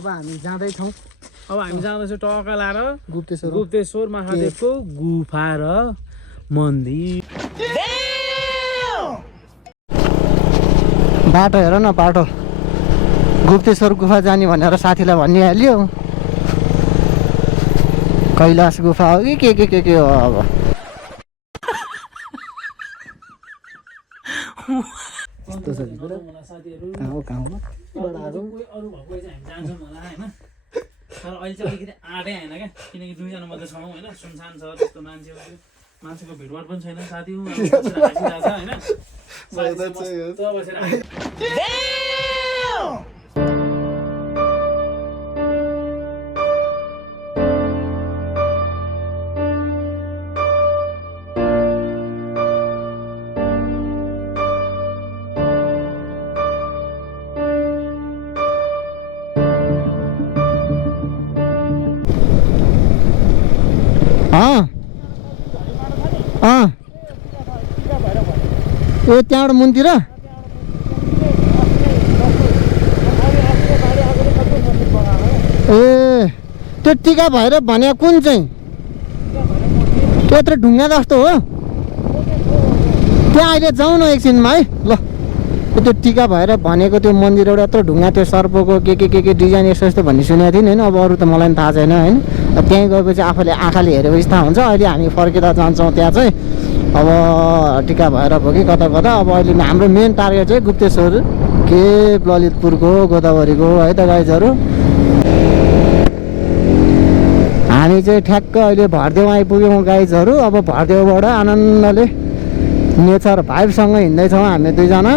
अब हामी जाँदैछौँ अब हामी जाँदैछौँ टक्का लाएर गुप्तेश्वर महादेवको गुफा र मन्दिर। बाटो हेर न बाटो गुप्तेश्वर गुफा जाने भनेर साथीलाई भनिहाल्यो कैलाश गुफा हो कि के हो अब कस्तो छ कहाँ हो कहाँ हो तर अहिले चाहिँ अलिकति आँटै आएन क्या किनकि दुईजना मात्रै छौँ होइन सुनसान छ त्यस्तो मान्छेको भिडभाड पनि छैन साथी ए त्यहाँबाट मुनतिर ए त्यो टिका भएर भने कुन चाहिँ त्यत्रो ढुङ्गा जस्तो हो त्यहाँ अहिले जाउँ न एकछिनमा है ल त्यो टिका भएर भनेको त्यो मन्दिर एउटा यत्रो ढुङ्गा त्यो सर्पको के डिजाइन यस्तो यस्तो भन्ने सुनेको थिएँ होइन अब अरू त मलाई पनि थाहा छैन होइन त्यहीँ गएपछि आफूले आँखाले हेरेपछि थाहा हुन्छ अहिले हामी फर्केर जान्छौँ त्यहाँ चाहिँ अब टिका भएर भयो कि कता अब अहिले हाम्रो मेन टार्गेट चाहिँ गुप्तेश्वर के ललितपुरको गोदावरीको है त गाइजहरू हामी चाहिँ ठ्याक्क अहिले भरदेव आइपुग्यौँ गाइजहरू अब भरदेवबाट आनन्दले नेचर भाइबसँग हिँड्दैछौँ हामी दुईजना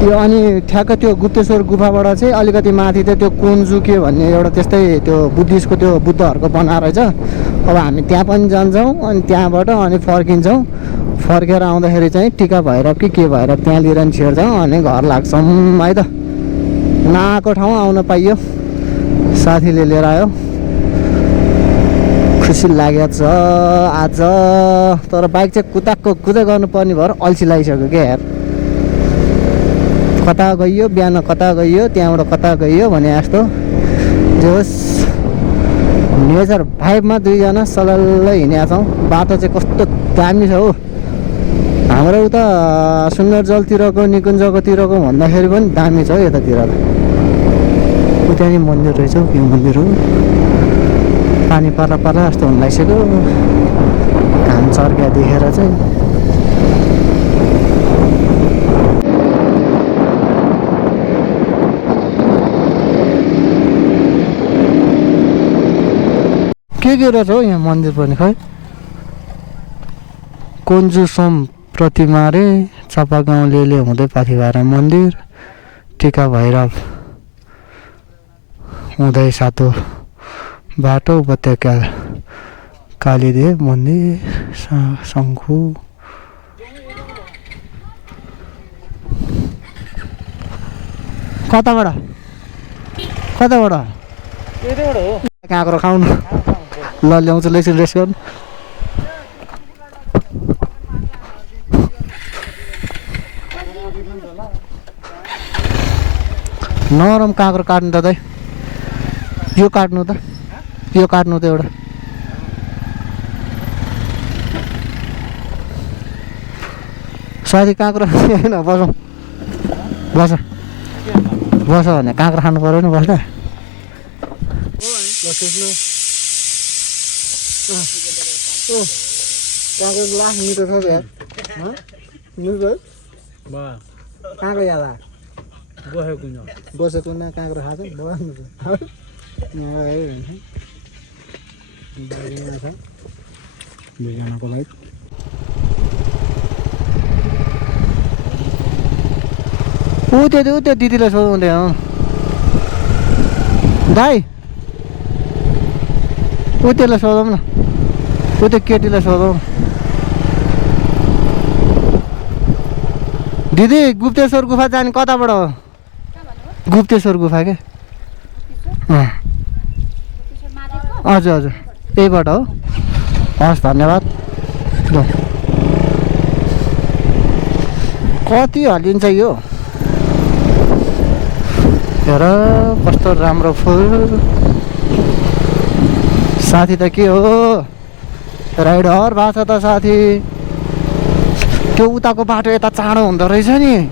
त्यो अनि ठ्याक्क त्यो गुप्तेश्वर गुफाबाट चाहिँ अलिकति माथि चाहिँ त्यो कोन्जु के भन्ने एउटा त्यस्तै त्यो बुद्धिस्टको त्यो बुद्धहरूको बनाएर रहेछ अब हामी त्यहाँ पनि जान्छौँ अनि त्यहाँबाट अनि फर्किन्छौँ फर्केर आउँदाखेरि चाहिँ टिका भैरव कि के भएर त्यहाँ लिएर छिर्छौँ अनि घर लाग्छौँ है त नआएको ठाउँ आउन पाइयो साथीले लिएर आयो खुसी लागेको छ आज तर बाइक चाहिँ कुदै गर्नुपर्ने भएर अल्छी लागिसक्यो क्या यार कता गइयो बिहान कता गइयो त्यहाँबाट कता गइयो भने जस्तो जे होस् नेचर भाइबमा दुईजना सलल्लै हिँडेका छौँ बाटो चाहिँ कस्तो दामी छ हो हाम्रो उता सुन्दर जलतिरको निकुञ्जकोतिरको भन्दाखेरि पनि दामी छ हौ यतातिर उता नि मन्दिर रहेछ हौ यो मन्दिर हो पानी पारा जस्तो हुन लागिसक्यो घाम चर्किया देखेर चाहिँ के रहेछ हौ यहाँ मन्दिर पनि खै कोन्जुसोम प्रतिमा रे चापागाउँले हुँदै पाथिभारा मन्दिर टिका भैरव हुँदै सातो बाटो उपत्यका कालीदेव मन्दिर शङ्खु कताबाट हो काँक्रो खाउनु ल ल्याउँछु एकछिन रेस्ट गर्नु नरम काँक्रो काट्नु त दाइ यो काट्नु त एउटा साथी काँक्रो होइन बस भने काँक्रो खानु पर्यो नि बस्दा काँक्रो लास्ट मिठो छ यार मिठो कहाँको याद बसेको न काँक्रो खाएको दुईजनाको लागि ऊ त्यो दिदीलाई सोध्नु दाइ ऊ त्यसलाई सोधौँ न ऊ त्यो केटीलाई सोधौँ दिदी गुप्तेश्वर गुफा जाने कताबाट हो गुप्तेश्वर गुफा के हजुर यहीबाट हो हस् धन्यवाद ल कति हलिन्छ यो हेर कस्तो राम्रो फुल। साथी त के हो राइडर भएको छ त साथी। त्यो उताको बाटो यता चाँडो हुँदो रहेछ नि,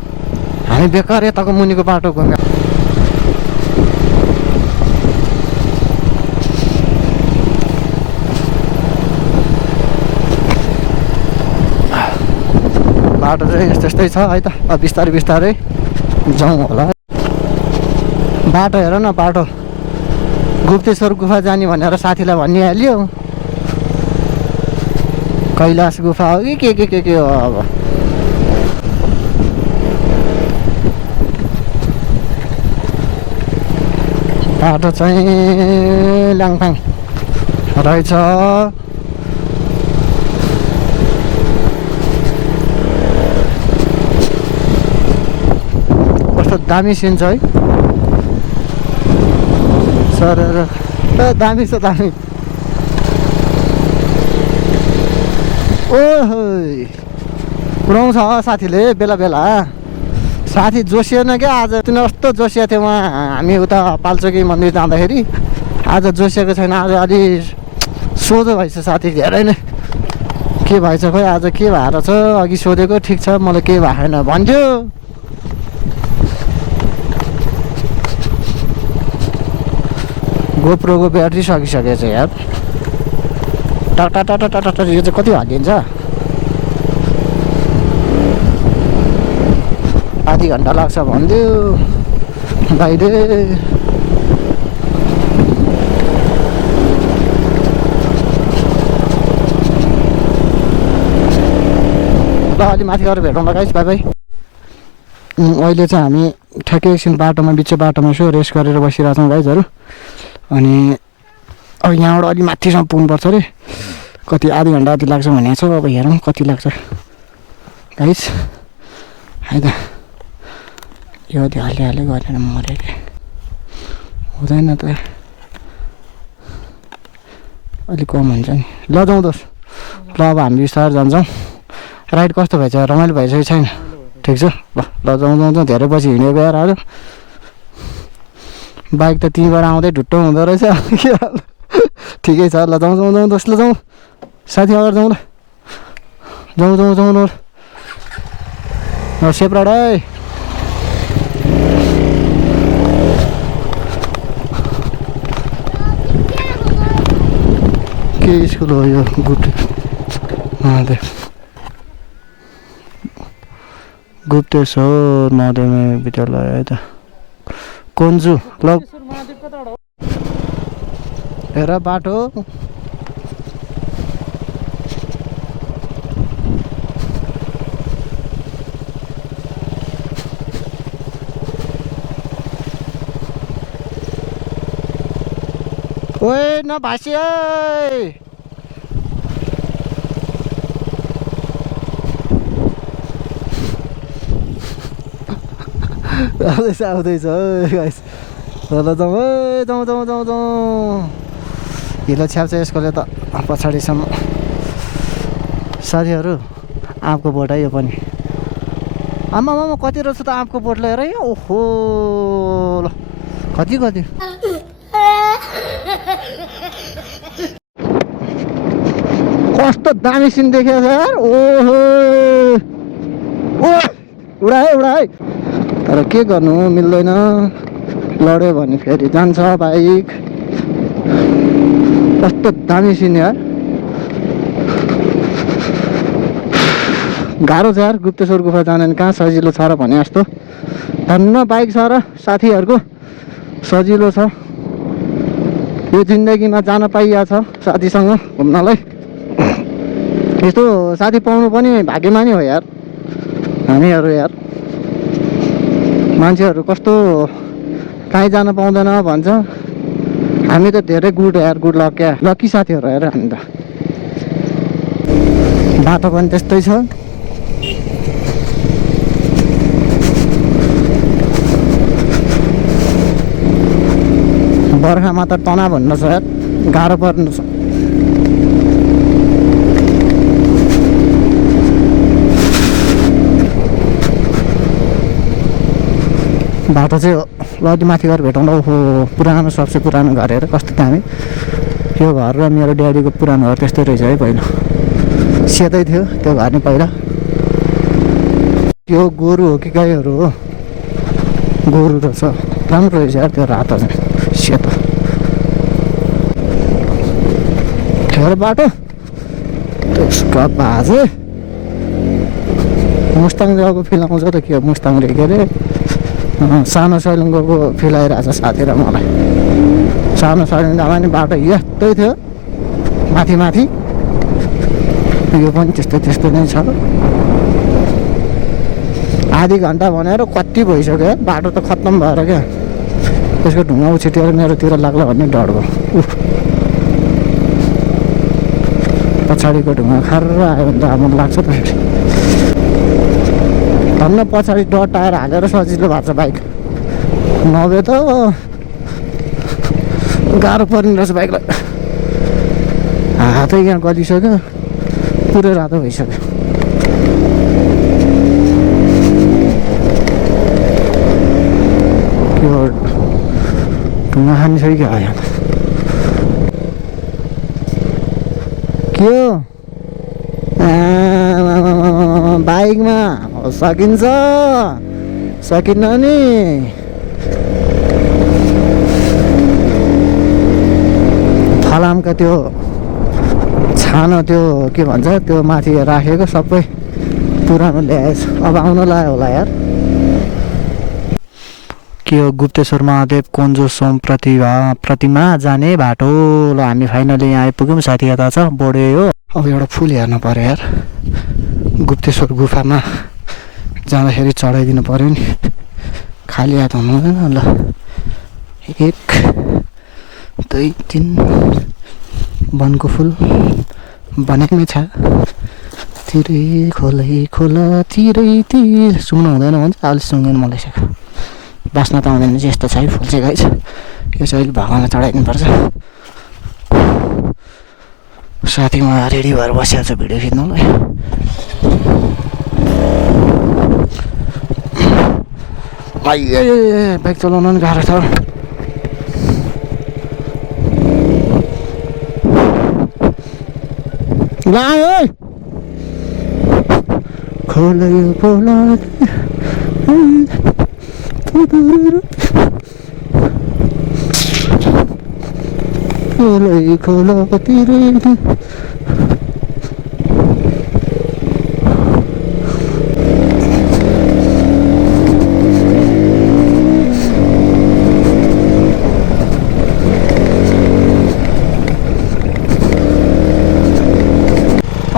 हामी बेकार यताको मुनिको बाटो घुम्यो। बाटो चाहिँ यस्तै छ है त। अब बिस्तारै बिस्तारै जाउँ होला। बाटो हेर न, बाटो गुप्तेश्वर गुफा जाने भनेर साथीलाई भनिहाल्यो। कैलाश गुफा हो कि के हो अब। बाटो चाहिँ ल्याङफ्याङ रहेछ। कस्तो दामी सिन छ है सर। दामी छ दामी। ओहो उडाउँछ साथीले बेला बेला। साथी जोसिएन क्या आज, तिनी कस्तो जोसिया थियो उहाँ। हामी उता पाल्चोकी मन्दिर जाँदाखेरि आज जोसिएको छैन। आज अलि सोझो भएछ साथी धेरै नै। के भएछ खोइ आज, के भएर छ। अघि सोधेको ठिक छ, मलाई केही भएन भन्थ्यो। गोप्रोको ब्याट्री सकिसकेको छ यार। टाटा टाटा टाटा टाटा यो चाहिँ कति हालिन्छ? आधी घन्टा लाग्छ भन्थ्यो भाइले। ल अलि माथि गएर भेटौँ ल गाइस, बाई बाई। अहिले चाहिँ हामी ठ्याक्कै एकछिन बाटोमा बिच बाटोमा यसो रेस्ट गरेर बसिरहेको छौँ गाइजहरू। अनि अब यहाँबाट अलि माथिसम्म पुग्नुपर्छ अरे। कति आधी घन्टा जति लाग्छ भनेको छ। अब हेरौँ कति लाग्छ गाइस है त। यो हाले गरेर मऱ्यो कि हुँदैन त, अलिक कम हुन्छ नि। ल जाउँ दोस्त। ल अब हामी बिस्तारै जान्छौँ। राइड कस्तो भएछ, रमाइलो भएछ कि छैन? ठिक छ। ल जाउँ। धेरै पछि हिँडेको यार आज। बाइक त त्यहीँबाट आउँदै ढुट्टो हुँदो रहेछ। ठिकै छ। ल जाउँ दोस्त, ल जाउँ साथी अगाडि जाउँ। ल जाउँ सेपराड है। के स्कुल हो यो? गुप्तेश्वर माध्यमिक विद्यालय है त। कोन्जु ल हेर बाटो। ओए नभासी आउँदैछ गाइस। ल जाउँ। हिलो छ्याप्छ यसकोले त पछाडिसम्म। साथीहरू आँपको बोट है यो पनि। आमा कति रहेछ त आँपको बोट लिएर है। ओहो ल कति कस्तो दामी सिन देखेको छ यार। ओहो उडा है। तर के गर्नु मिल्दैन, लड्यो भने फेरि जान्छ बाइक। कस्तो दामी सिन यार। गाह्रो छ यार गुप्तेश्वर गुफा जान, कहाँ सजिलो छ र भने जस्तो। धन्न बाइक छ र साथीहरूको सजिलो छ। यो जिन्दगीमा जान पाइया छ साथीसँग घुम्नलाई। यस्तो साथी पाउनु पनि भाग्यमानी हो यार हामीहरू यार। मान्छेहरू कस्तो कहीँ जान पाउँदैन भन्छ, हामी त धेरै गुड यार, गुड लक क्या, लकी साथीहरू हेर हामी त। बाटो पनि त्यस्तै छ। बर्खामा त तना भन्नु छ यार, गाह्रो पर्नु छ। बाटो चाहिँ अलि माथि गएर भेटौँला। ओहो पुरानो सबसे पुरानो घर हेर कस्तो दामी। यो घर र मेरो ड्याडीको पुरानो घर त्यस्तै रहेछ है। पहिला सेतै थियो त्यो घर नि पहिला। यो गोरु हो कि गाईहरू हो? गोरु रहेछ। राम्रो रहेछ यार त्यो रातो चाहिँ सेतो। खेर बाटो त्यसको बाजे मुस्ताङ जग्गाको फिल आउँछ त के मुस्ताङ रे के अरे सानो सैलुङ्गोको फिल आइरहेछ साथी र मलाई। सानो सैलुङ्गोमा नि बाटो यस्तै थियो माथि माथि। यो पनि त्यस्तै नै छ। आधी घन्टा भनेर कति भइसक्यो बाटो त खत्तम भएर क्या। त्यसको ढुङ्गा उछिटेर मेरोतिर लाग्ला भन्ने डर भयो। पछाडिको ढुङ्गा खाएर आयो भने त राम्रो लाग्छ त फेरि। धन्न पछाडि डर टायर हालेर सजिलो भएको छ बाइक। नभए त गाह्रो पर्ने रहेछ बाइकलाई। हातै यहाँ गलिसक्यो पुरै रातो भइसक्यो। यो ढुङ्गा खानिसक्यो क्या यहाँ के हो? बाइकमा सकिन्छ सकिन्न नि। फलामका त्यो छानो त्यो के भन्छ त्यो माथि राखेको सबै पुरानो ल्याएछ। अब आउन लाग्यो होला यार। के हो गुप्तेश्वर महादेव कोन्जो सोम प्रतिमा जाने बाटो। ल हामी फाइनली यहाँ आइपुग्यौँ। साथी यता छ बढ्यो यो। अब एउटा फुल हेर्नु पऱ्यो यार। गुप्तेश्वर गुफामा जाँदाखेरि चढाइदिनु पऱ्यो नि। खाली हात हुनु हुँदैन। ल 1 2 3 वनको फुल बनेकै छ। तिरै खोला तिरै तिर सुँग्नु हुँदैन भन्छ। अहिले सुँग्दैन मलाई सक्यो। बाँच्न त आउँदैन चाहिँ यस्तो छ है फुल चाहिँ गाई छ। यो चाहिँ अहिले भगवान्लाई चढाइदिनु पर्छ। साथीमा रेडी भएर बसिहाल्छ भिडियो खिच्नुलाई। बाइक चलाउन पनि गाह्रो छ। खोला खोला खोला तिरै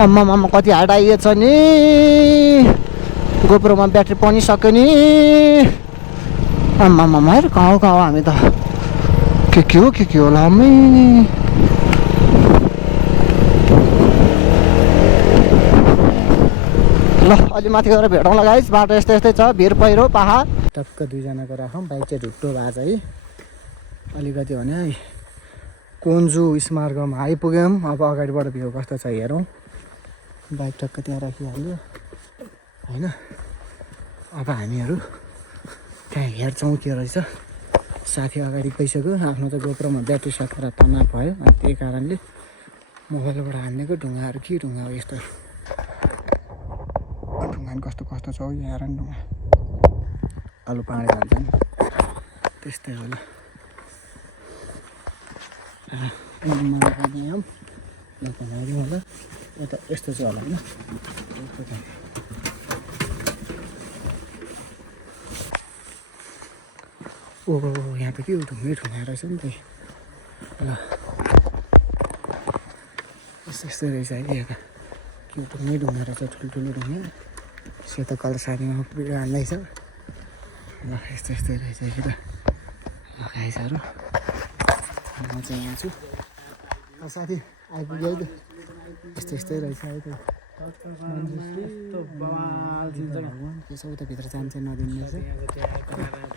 आम्मा कति हाइट आइएछ नि। गोप्रोमा ब्याट्री पनि सक्यो नि। आम्मा हेर कहाँ हो हामी त के हो होला आम्मै। ल अलि माथि गएर भेटौँला गाइस। बाटो यस्तै छ भिर पहिरो पहाड। टक्क दुईजनाको राखौँ। बाइक चाहिँ ढुक्टो भएको छ है अलिकति भने है। कोन्जु स्मारकमा आइपुग्यौँ। अब अगाडिबाट भ्यू कस्तो छ हेरौँ। बाइक टक्क त्यहाँ राखिहाल्यो होइन। अब हामीहरू त्यहाँ हेर्छौँ के रहेछ। साथी अगाडि गइसक्यो। आफ्नो त गोप्रोमा ब्याट्री सकेर तनाव भयो। अनि त्यही कारणले मोबाइलबाट हान्नेको ढुङ्गाहरू के ढुङ्गा हो यस्तो। ढुङ्गा कस्तो छ हौ यहाँ हेर नि ढुङ्गा। आलु पाँडे भन्छ नि त्यस्तै होला। होला यता यस्तो चाहिँ होला होइन। ओहो यहाँ त के ढुङ्गै रहेछ नि त। ल यस्तै रहेछ है यहाँ के ढुङ्गा रहेछ। ठुल्ठुलो ढुङ्गा सेतो कलर साथीमा भिडियो हाल्दैछ। ल यस्तै रहेछ कि त। ल गाइसहरू म चाहिँ यहाँ छु। साथी आइपुग्यो है त। यस्तै रहेछ है त। त्यसो त भित्र जान्छ नदिने रहेछ।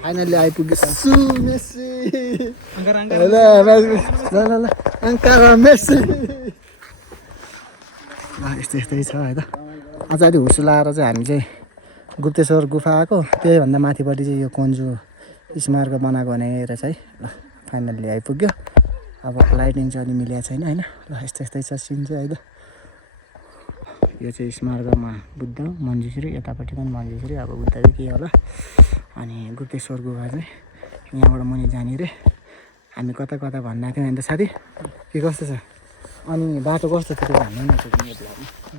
फाइनल्ली आइपुग्यो मेसी। ल अङ्कारा मेसी। ल यस्तै छ है त। अझ अलि हुसु लाएर चाहिँ हामी चाहिँ गुप्तेश्वर गुफा आएको। त्यही भन्दा माथिपट्टि चाहिँ यो कोन्जु स्मारक बनाएको भने रहेछ है। ल फाइनल्ली आइपुग्यो। अब लाइटिङ चाहिँ अलि मिलेको छैन होइन। ल यस्तै यस्तै छ सिन चाहिँ है। यो चाहिँ स्मारकमा बुद्ध मञ्जुश्री, यतापट्टि पनि मञ्जुश्री, अब बुद्ध चाहिँ के होला। अनि गुप्तेश्वर गुफा चाहिँ यहाँबाट मुनि जाने रे। हामी कता कता भन्दा थियौँ अन्त साथी के कस्तो छ? अनि बाटो कस्तो छ त्यो भन्नु न।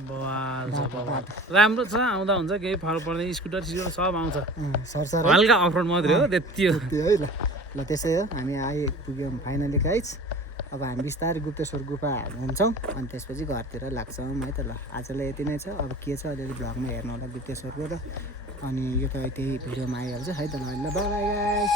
बवाल छ बवाल, राम्रो छ, आउँदा हुन्छ, केही फरक पर्दैन। स्कुटर सिस्कुटर सब आउँछ, सरसर हल्का अफरोड मात्रै हो त्यति हो। है। ल ल त्यसै हो, हामी आइपुग्यौँ फाइनली गाइज। अब हामी बिस्तारै गुप्तेश्वर गुफा घुम्छौँ अनि त्यसपछि घरतिर लाग्छौँ है त। ल आजलाई यति नै छ। अब के छ अलिअलि भ्लगमा हेर्नु होला गुप्तेश्वरको र अनि यो त त्यही भिडियोमा आइहाल्छ है त। ल बाई बाई गाइज।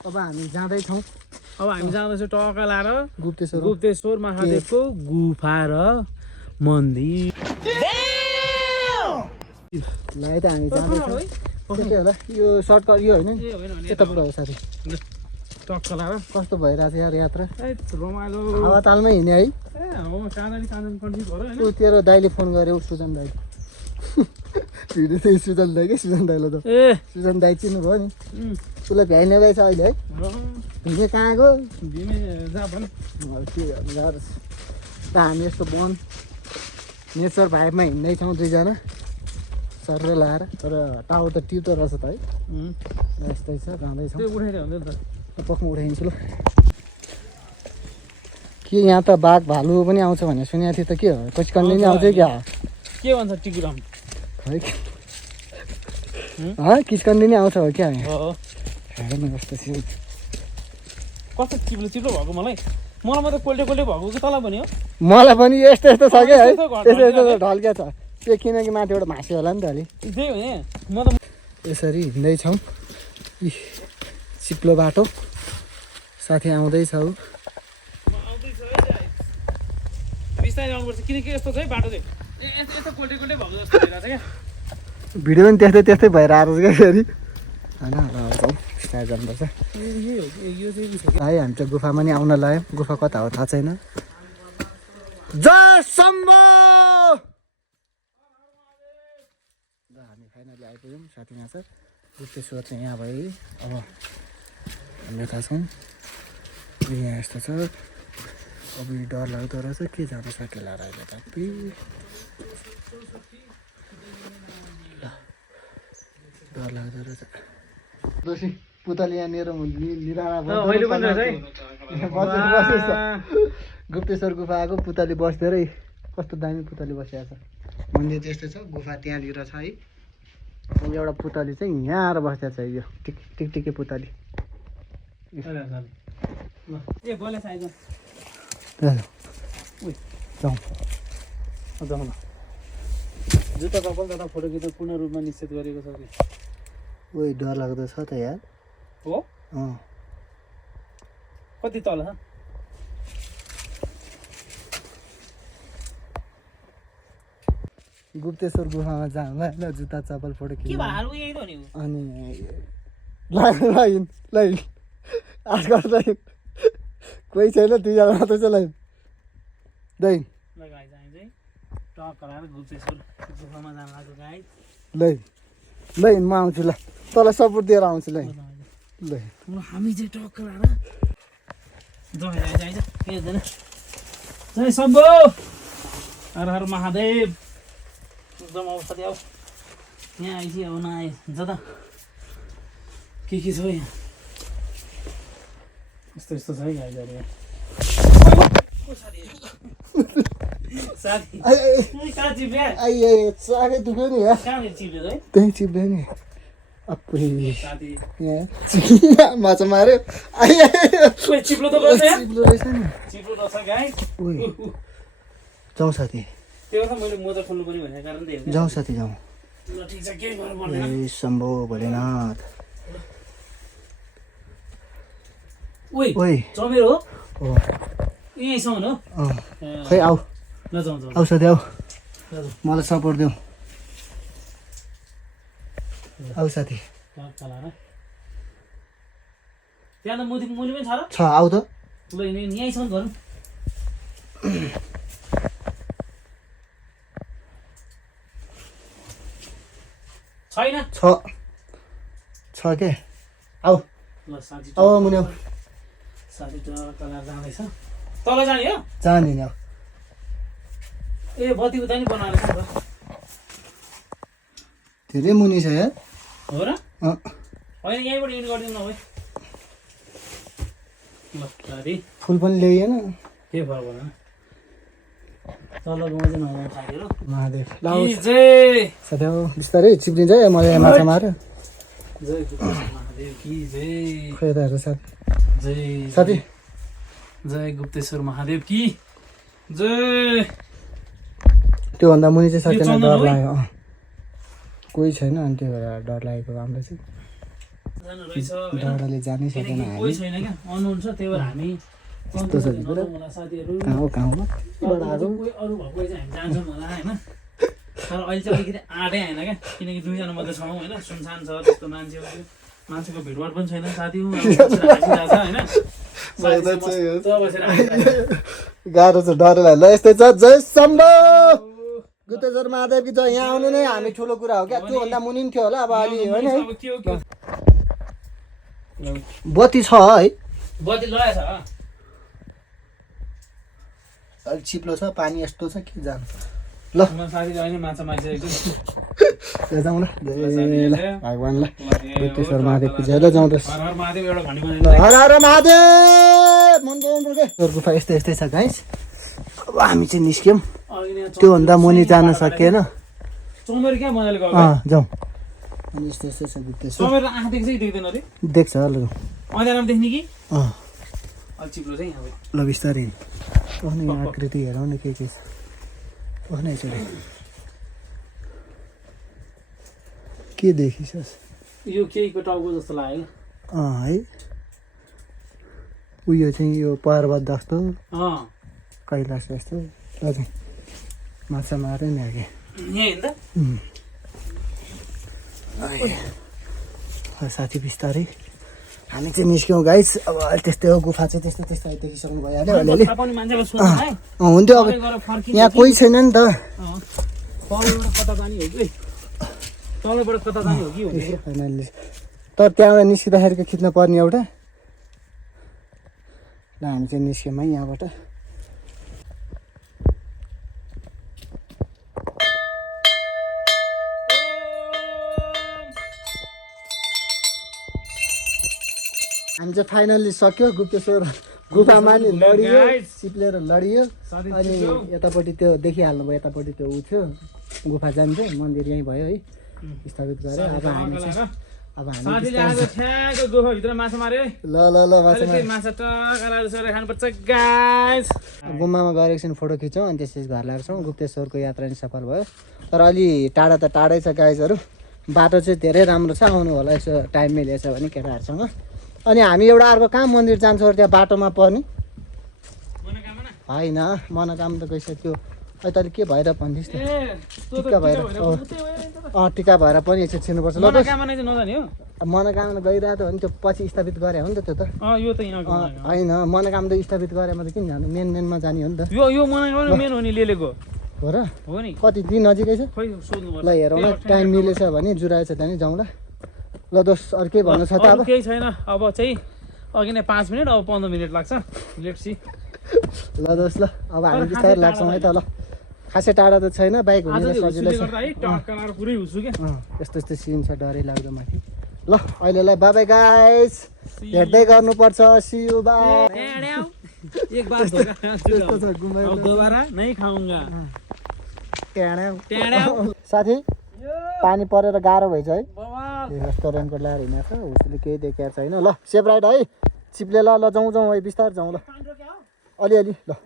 अब हामी जाँदैछौँ। अब हामी जाँदैछौँ टक्का लाएर गुप्तेश्वर महादेवको गुफा र मन्दिर। ल है त हामी जाँदैछौँ। के होला यो सर्टकट यो होइन यताबाट हो साथी। टक्का लाएर कस्तो भइरहेछ यार यात्रा? रमाइलो हावा तालमै हिँड्ने है। ऊ तेरो दाइले फोन गर्यो, सुजन दाइ। भिडियो चाहिँ सुजन दाइ क्या, सुजन दाइलाई त सुजन दाइ चिन्नुभयो नि। उसलाई भ्याइने रहेछ अहिले है। हिँड्ने कहाँको त हामी यस्तो वन नेचर भाइबमा हिँड्दैछौँ दुईजना सर लाएर। तर टावर त टिप्दो रहेछ त है। यस्तै छ, जाँदैछौँ। पक्क उठाइदिन्छु ल। के यहाँ त बाघ भालु पनि आउँछ भन्ने सुनेको थिएँ त, के हो कचिकन्डी नि आउँछ क्या? के भन्छ टिकुराम है किचकन्डी नि आउँछ हो क्या? हेर्नु कस्तो छ कस्तो चिप्लो चिप्लो भएको मलाई मात्रै कोल्टे कोल्टे भएको कि तँलाई पनि हो? मलाई पनि यस्तो यस्तो छ क्या है, यस्तो यस्तो ढल्किया छ त्यो, किनकि माथिबाट भाँसियो होला नि त अलि। त्यही हो नि, म त यसरी हिँड्दैछौँ। चिप्लो बाटो साथी आउँदैछौ। बिस्तारै आउनुपर्छ किनकि यस्तो छ है बाटो चाहिँ यस्तो कोल्टे कोल्टे भएको जस्तो भइरहेछ क्या। भिडियो पनि त्यस्तै त्यस्तै भएर आएको छ क्या फेरि होइन। आउँछौँ स्टार्ट गर्नुपर्छ है। हामी चाहिँ गुफामा नि आउन लाग्यो। गुफा कता हो थाहा छैन। जय शम्भो। हामी फाइनली आइपुग्यौँ साथी। यहाँ छ गुप्तेश्वर चाहिँ यहाँ भयो। अब हामी यता छौँ। यहाँ यस्तो छ। अब डर लाग्दो रहेछ, के जानु सकेला अहिले त। डर लाग्दो रहेछ। दोषी पुतली यहाँनिर गुप्तेश्वर गुफा आएको पुतली बस्दै कस्तो दामी पुतली बसिरहेको छ। मन्दिर त्यस्तै छ, गुफा त्यहाँनिर छ है। अनि एउटा पुतली चाहिँ यहाँ आएर बसिरहेको छ। यो टिकटिके पुतली। जुत्ता चप्पल तथा फोटो खिच्न पूर्ण रूपमा निषेध गरेको छ। ओइ डर लाग्दो छ त यार। हो कति तल? गुप्तेश्वर गुफामा जाऊँ ल। जुत्ता चप्पल फोटो खिच्नु अनि लाइन आजकल लाइन कोही छैन, दुईजना मात्रै छ लाइन। लाइन लाइन म आउँछु ल, तँलाई सपोर्ट दिएर आउँछु लाइन। ल हामी चाहिँ टक्क लाएर हर हर महादेव एकदम अवस्था थियो यहाँ आइछि अब नआए हुन्छ त के छ यहाँ यस्तो यस्तो छ है गाइजहरू साथी कहाँ चिप्ले साह्रै दुख्यो नि यार कहाँनिर चिप्ले है त्यहीँ चिप्यो नि अपुरी साथी यहाँ माछा माऱ्यो ओए चिप्लो त रहेछ यार चिप्लो रहेछ नि चिप्लो रहेछ गाइस जाउँ साथी त्यो त मैले मोजा खोल्नु पनि भनेको कारण त हेर्दै जाउँ साथी जाउँ ल ठिक छ केही गर्नु पर्दैन ए शम्भो भोलेनाथ ओइ ओइ चमेर हो हो यहीँसम्म हो खै आऊ ल जाउँ जाउँ आऊ साथी आऊ ल जाउँ मलाई सपोर्ट देऊ आऊ साथी तल र त्यहाँ त मुली मुली पनि छ र छ आऊ त ल यहीँसम्म गरौँ छैन छ के आऊ ल साथी आऊ मुनि आऊ साथी तल जाँदैछ तल जाने हो जाने नि आऊ ए बत्ती उता नि बनाएर छ त धेरै मुनि छ यार हो र होइन यहीँबाट इन्ड गरिदिउँ न है ल साथी फुल पनि ल्याइएन के फरक पर्दैन तल गाउँ चाहिँ नगाउँ साथीहरू महादेव कि जय साथी आऊ बिस्तारै चिप्लिन्छ है मलाई माछा माऱ्यो जय गुप्तेश्वर महादेव कि जय खोइ त साथी जय साथी जय गुप्तेश्वर महादेव कि जय त्योभन्दा मुनि चाहिँ साथी यो डर चन्दन हो है? लाग्यो कोही छैन अनि त्यो भएर डर लागेको हाम्रो चाहिँ जानु रहेछ होइन? डरले जानै सकेन किनकि हामी कोही छैन क्या अनउन छ त्यही भएर हामी यस्तो छ नि पुरा। होला साथीहरू कहाँ हो तर कोही अरू भएको चाहिँ हामी जान्छौँ होला होइन तर अहिले चाहिँ अलिकति आँटै होइन क्या किनकि दुईजना मात्रै छौँ होइन सुनसान छ त्यस्तो मान्छेको भिडभाड पनि छैन साथी अब बसेर हाँसिरहेको छ होइन साथी चाहिँ मस्त बसेर हाँसिरहेको छ। गाह्रो छ डरलाई ल यस्तै छ जय शम्भो गुप्तेश्वर महादेव कि जय यहाँ आउनु नै हामी ठुलो कुरा हो क्या त्योभन्दा मुनि पनि थियो होला अब अलि होइन है अब के हो के हो? बत्ती छ है बत्ती लगाएछ अलिक चिप्लो छ पानी यस्तो छ के जानु ल म साथीले अहिले माछा मारिसकेको छु जाउँ ल जय ल भगवान्लाई गुप्तेश्वर महादेवको जय ल जाउँ त हर हर महादेव एउटा घडी बनाएर हर हर महादेव मन गाउनु के गुफा यस्तै यस्तै छ गाइस अब हामी चाहिँ निस्क्यौँ त्योभन्दा मुनि जान सकिएन चमेर क्या मजाले गयो जाउँ अनि यस्तो यस्तै छ गुप्तेश्वर चमेर आँखा देख्छ कि देख्दैन अरे देख्छ ल अँध्यारोमा देख्ने कि अलि चिप्लो चाहिँ यहाँ ल बिस्तारै अनि यहाँ आकृति हेरौँ न के छ नै चाहिँ के देखिसस् यो केहीको टाउको जस्तो लाग्यो है उयो चाहिँ यो पर्वत जस्तो कैलाश जस्तो ल चाहिँ माछा मारे नि अघि यहीँ त साथी बिस्तारै हामी चाहिँ निस्क्यौँ गाइस अब अहिले त्यस्तै हो गुफा चाहिँ त्यस्तो त्यस्तो देखिसक्नु भइहाल्यो अलिअलि मान्छेलाई सोध्नु है हुन्थ्यो अब यहाँ कोही छैन नि त तलबाट कता जाने हो कि तलबाट कता जाने हो कि फाइनल्ली तर त्यहाँबाट निस्किँदाखेरिको खिच्न पर्ने एउटा ल हामी चाहिँ निस्क्यौँ है यहाँबाट हामी चाहिँ फाइनल्ली सक्यो गुप्तेश्वर गुफामा नि लडियो सिप्लेर लडियो अनि यतापट्टि त्यो देखिहाल्नु भयो यतापट्टि त्यो ऊ थियो गुफा जान्छ मन्दिर यहीँ भयो है स्थापित गरे अब हामी चाहिँ अब हामी गुफाभित्र माछा माऱ्यो ल ल ल माछा टक्कर खानुपर्छ गाइस गुम्बामा गएर एकछिन फोटो खिच्यौँ अनि त्यसपछि घर लाग्छौँ गुप्तेश्वरको यात्रा नि सफल भयो तर अलि टाढा त टाढै छ गाइजहरू बाटो चाहिँ धेरै राम्रो छ आउनु होला यसो टाइम मिलेछ भने केटाहरूसँग अनि हामी एउटा अर्को कहाँ मन्दिर जान्छौँ त्यहाँ बाटोमा पर्ने होइन मनोकामना त गइसक्यो अहिले तैँले के भएर भनिदिस् त टिका भएर टिका भएर पनि एकछिन छिर्नुपर्छ ल मनोकामना गइरहेको हो भने त्यो पछि स्थापित गरे हो नि त त्यो त होइन मनोकामना स्थापित गरेमा त किन जानु मेनमा जाने हो नि त यो मनोकामना मेन हो नि लिएको हो र हो नि कति दिन नजिकै छ खोइ सोध्नु ल हेरौँ ल टाइम मिलेछ भने जुराएछ त्यहाँ जाउँ ल ल दोस्त अरू केही भन्नु छ त अब केही छैन अब चाहिँ अघि नै 5 मिनट अब 15 मिनट लाग्छ लेट्स सी ल दोस्त ल अब हामी बिस्तारै लाग्छौँ है त ल खासै टाढा त छैन बाइक आज हुने सजिलो छ गर्दा है टक्कर पुरै हुछु के यस्तो यस्तो सिन छ डरै लाग्दो माथि ल अहिलेलाई बाई बाई गाइस हेर्दै गर्नुपर्छ सी यू बाई एक बार धोका त्यस्तो छ घुमाइलो अब दोबारा नहीं खाऊंगा साथी पानी परेर गाह्रो भएछ है बवाल रेस्टुरेन्टको ल्याएर हिँडेको छ उसले केही देखाएको छैन ल सेफ राइड है चिप्ले ल जाउँ जाउँ है बिस्तार जाउँ ल अलिअलि ल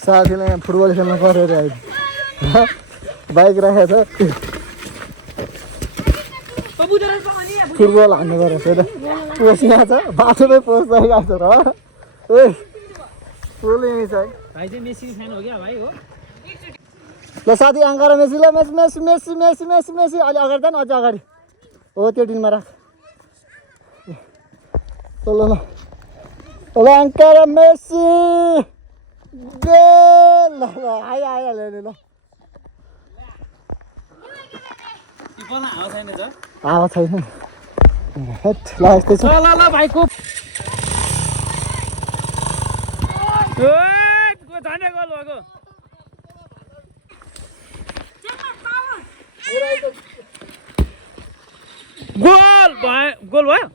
साथीलाई यहाँ फुटबल खेल्नु पऱ्यो अरे अहिले बाइक राखेको छ फुटबल हान्नु पऱ्यो फेरि पोस यहाँ छ बाटोमै पोस भइरहेको छ र ओइ फुल यहीँ छ है भाइ चाहिँ मेसी फ्यान हो क्या भाइ हो ल साथी अङ्कारा मेसी ल Messi Messi Messi Messi Messi Messi अलि अगाडि जानु अझ अगाडि हो त्यो टिनमा राख ल ल ल ल अङ्कारा मेसी ल ल आइहाल्यो नि ल टिपलमा हावा छैन छ हावा छैन हेट ल यस्तै छ ल ल भाइको झन्डै गोल भएको गोल भयो गोल भयो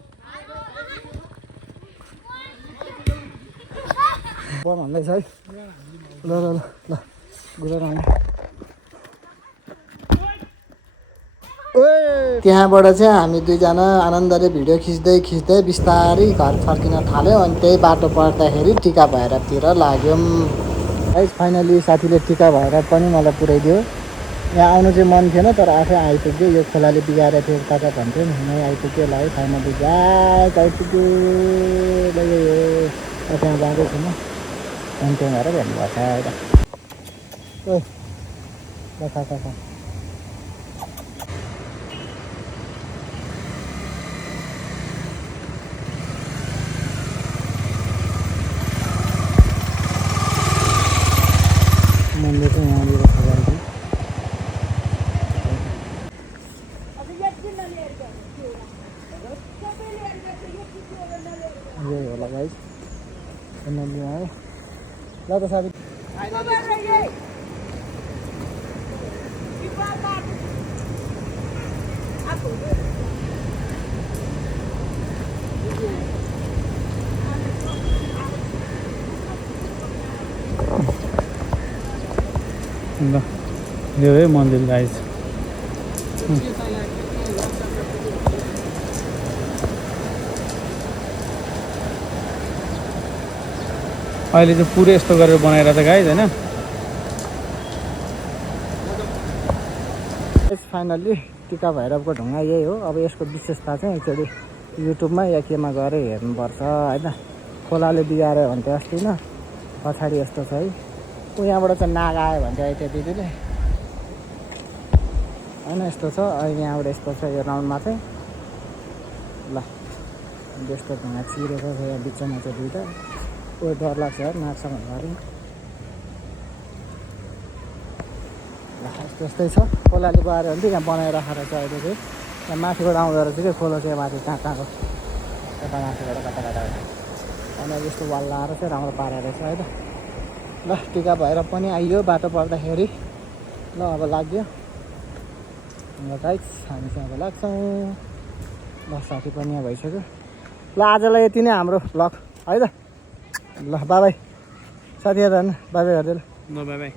बल भन्दैछ है ल ल ल ल गुरेर आउनु त्यहाँबाट चाहिँ हामी दुईजना आनन्दले भिडियो खिच्दै बिस्तारै घर फर्किन थाल्यौँ अनि त्यही बाटो पर्दाखेरि टिका भैरवतिर लाग्यौँ है फाइनली साथीले टिका भैरव पनि मलाई पुऱ्याइदियो यहाँ आउनु चाहिँ मन थिएन तर आफै आइपुग्यो यो खोलाले बिगारेको थियो कता भन्थ्यो नि आइपुग्यो ल है फाइनली गाइस आइपुग्यो ल यो त्यहाँ जाँदैछु म अनि त्यहाँ भएर भन्नुभएको छ एउटा ओ ल खा मन्दिर चाहिँ यहाँनिर छ गाइस यही होला गाइस मन्दिर आयो ल त साथी ल यो है मन्दिर गाइस अहिले चाहिँ पुरै यस्तो गरेर बनाएर त गाइस होइन फाइनल्ली टिका भैरवको ढुङ्गा यही हो अब यसको विशेषता चाहिँ एकचोटि युट्युबमा या केमा गएर हेर्नुपर्छ होइन खोलाले बिगाऱ्यो भने त अस्ति न पछाडि यस्तो छ है यहाँबाट चाहिँ नाग आयो भने चाहिँ त्यो दिदीले होइन यस्तो छ अहिले यहाँबाट यस्तो छ यो राउन्डमा चाहिँ ल यस्तो ढुङ्गा चिरेको छ यहाँ बिचमा चाहिँ दुइटा कोही डर लाग्छ है नाग्छ भन्दाखेरि ल यस्तै छ खोलाले गएर भने चाहिँ यहाँ बनाइराखेर चाहिँ अहिले चाहिँ यहाँ माथिबाट आउँदो रहेछ कि खोला चाहिँ माथि कहाँ कहाँको कता माथिबाट कता अनि यस्तो वाल लाएर चाहिँ राम्रो पारेर रहेछ है त ल टिका भएर पनि आइयो बाटो पर्दाखेरि ल अब लाग्यो गाइस हामी चाहिँ अब लाग्छौँ ल साथी पनि यहाँ भइसक्यो ल आजलाई यति नै हाम्रो भ्लग है त ल बाई साथीहरू बाई बाई गरिदिनु ल बाई बाई